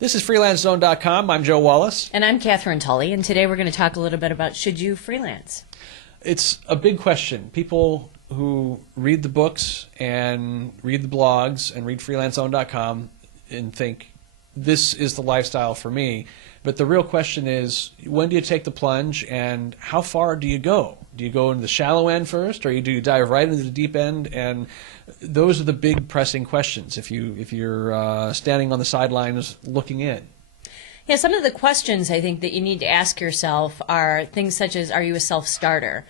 This is FreelanceZone.com. I'm Joe Wallace. And I'm Catherine Tully, and today we're going to talk a little bit about should you freelance? It's a big question. People who read the books and read the blogs and read FreelanceZone.com and think, this is the lifestyle for me. But the real question is, when do you take the plunge and how far do you go? Do you go into the shallow end first, or do you dive right into the deep end? And those are the big pressing questions if you're standing on the sidelines looking in. Yeah, some of the questions I think that you need to ask yourself are things such as, are you a self-starter?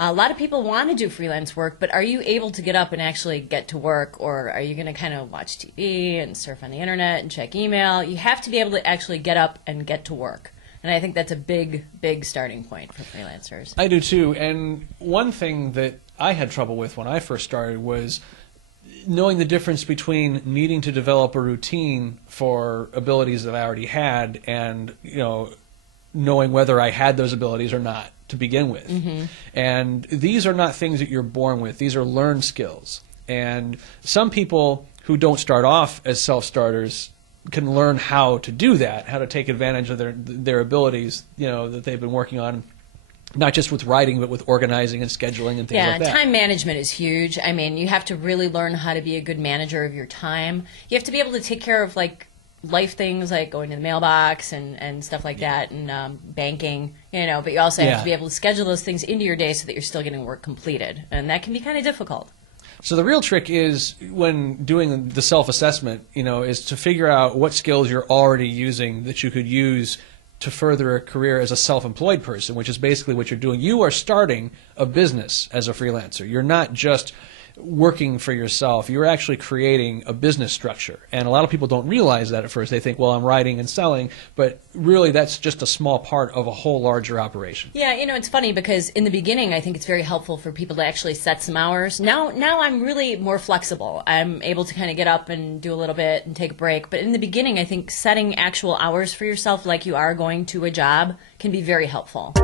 A lot of people want to do freelance work, but are you able to get up and actually get to work, or are you going to kind of watch TV and surf on the internet and check email? You have to be able to actually get up and get to work. And I think that's a big, big starting point for freelancers. I do too. And one thing that I had trouble with when I first started was knowing the difference between needing to develop a routine for abilities that I already had and, knowing whether I had those abilities or not to begin with. Mm-hmm. And these are not things that you're born with. These are learned skills. And some people who don't start off as self-starters can learn how to do that, how to take advantage of their abilities, that they've been working on, not just with writing, but with organizing and scheduling and things like that. Yeah, time management is huge. I mean, you have to really learn how to be a good manager of your time. You have to be able to take care of, life things like going to the mailbox and stuff like that, and banking, but you also have to be able to schedule those things into your day so that you're still getting work completed, and that can be kind of difficult. So the real trick is, when doing the self-assessment, is to figure out what skills you're already using that you could use to further a career as a self-employed person, which is basically what you're doing. You are starting a business as a freelancer. You're not just working for yourself. You're actually creating a business structure. And a lot of people don't realize that at first. They think, well, I'm writing and selling, but really that's just a small part of a whole larger operation. Yeah, it's funny because in the beginning I think it's very helpful for people to actually set some hours. Now I'm really more flexible. I'm able to kind of get up and do a little bit and take a break. But in the beginning I think setting actual hours for yourself like you are going to a job can be very helpful.